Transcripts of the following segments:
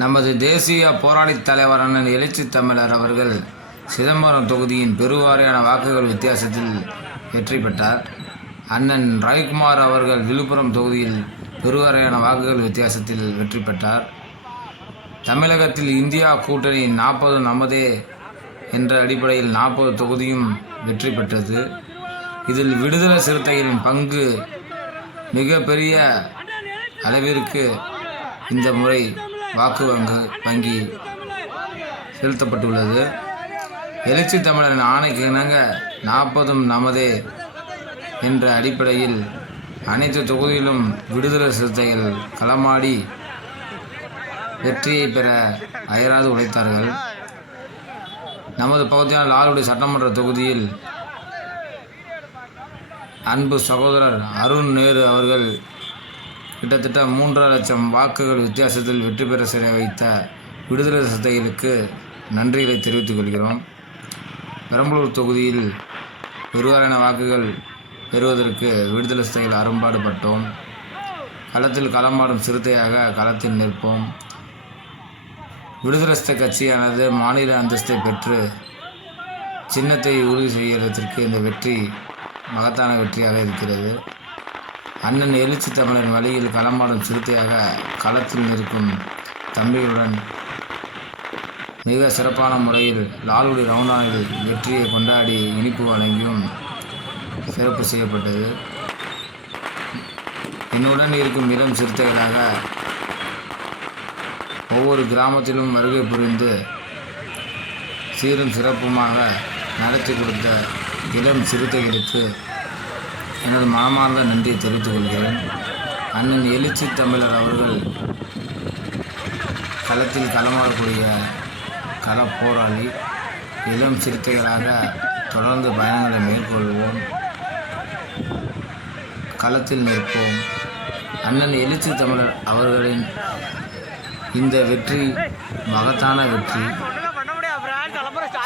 நமது தேசிய போராளி தலைவர் அண்ணன் எழுச்சி தமிழர் அவர்கள் சிதம்பரம் தொகுதியின் பெருவாரியான வாக்குகள் வித்தியாசத்தில் வெற்றி பெற்றார். அண்ணன் ரவிக்குமார் அவர்கள் விழுப்புரம் தொகுதியில் பெருவாரியான வாக்குகள் வித்தியாசத்தில் வெற்றி பெற்றார். தமிழகத்தில் இந்தியா கூட்டணி நாற்பது நமதே என்ற அடிப்படையில் நாற்பது தொகுதியும் வெற்றி பெற்றது. இதில் விடுதலை சிறுத்தைகளின் பங்கு மிகப்பெரிய அளவிற்கு இந்த முறை வாக்கு வங்கு வங்கி செலுத்தப்பட்டுள்ளது. எழுச்சி தமிழரின் ஆணைக்கு இணங்க நாற்பதும் நமதே என்ற அடிப்படையில் அனைத்து தொகுதியிலும் விடுதலை சிறுத்தைகள் களமாடி வெற்றியை பெற அயராது உழைத்தார்கள். நமது பகுதியான லால்குடி சட்டமன்ற தொகுதியில் அன்பு சகோதரர் அருண் நேரு அவர்கள் கிட்டத்தட்ட மூன்றரை லட்சம் வாக்குகள் வித்தியாசத்தில் வெற்றி பெற சிறை வைத்த விடுதலை சிறுத்தைகளுக்கு நன்றிகளை தெரிவித்துக் கொள்கிறோம். பெரம்பலூர் தொகுதியில் பெருவாரியான வாக்குகள் பெறுவதற்கு விடுதலை சிறுத்தைகள் அரும்பாடுபட்டோம். களத்தில் களமாடும் சிறுத்தையாக களத்தில் நிற்போம். விடுதலை சிறுத்தை கட்சியானது மாநில அந்தஸ்தை பெற்று சின்னத்தை உறுதி செய்கிறதற்கு இந்த வெற்றி மகத்தான வெற்றியாக இருக்கிறது. அண்ணன் எழுச்சி தமிழன் வழியில் களமாடும் சிறுத்தையாக களத்தில் நிற்கும் தம்பிகளுடன் மிக சிறப்பான முறையில் லால்குடி ரவுண்டானில் வெற்றியை கொண்டாடி இனிப்பு வழங்கியும் சிறப்பு செய்யப்பட்டது. என்னுடன் இருக்கும் இளம் சிறுத்தைகளாக ஒவ்வொரு கிராமத்திலும் வருகை புரிந்து சீரும் சிறப்புமாக நடத்தி கொடுத்த இளம் சிறுத்தைகளுக்கு எனது மாமார்ந்த நன்றியை தெரிவித்துக் கொள்கிறேன். அண்ணன் எழுச்சி தமிழர் அவர்கள் களத்தில் களமாடக்கூடிய கள போராளி இளம் சிறுத்தைகளாக தொடர்ந்து பயணங்களை மேற்கொள்வோம். களத்தில் நிற்போம். அண்ணன் எழுச்சி தமிழர் அவர்களின் இந்த வெற்றி மகத்தான வெற்றி.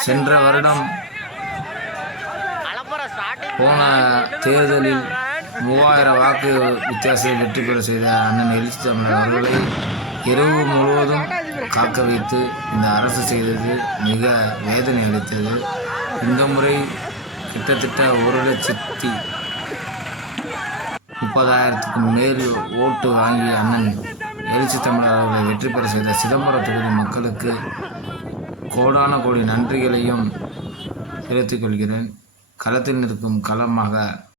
சென்ற வருடம் போன தேர்தலில் மூவாயிரம் வாக்கு வித்தியாசத்தில் வெற்றி பெற செய்த அண்ணன் எழுச்சி தமிழர் அவர்களை இரவு முழுவதும் காக்க வைத்து இந்த அரசு செய்தது மிக வேதனை அளித்தது. இந்த முறை கிட்டத்தட்ட ஒரு லட்சத்தி முப்பதாயிரத்துக்கும் மேல் ஓட்டு வாங்கிய அண்ணன் எழுச்சி தமிழர் அவர்களை வெற்றி பெற செய்த சிதம்பரம் தொகுதி மக்களுக்கு கோடான கோடி நன்றிகளையும் தெரிவித்துக் கொள்கிறேன். களத்தில் நிற்கும் களமாக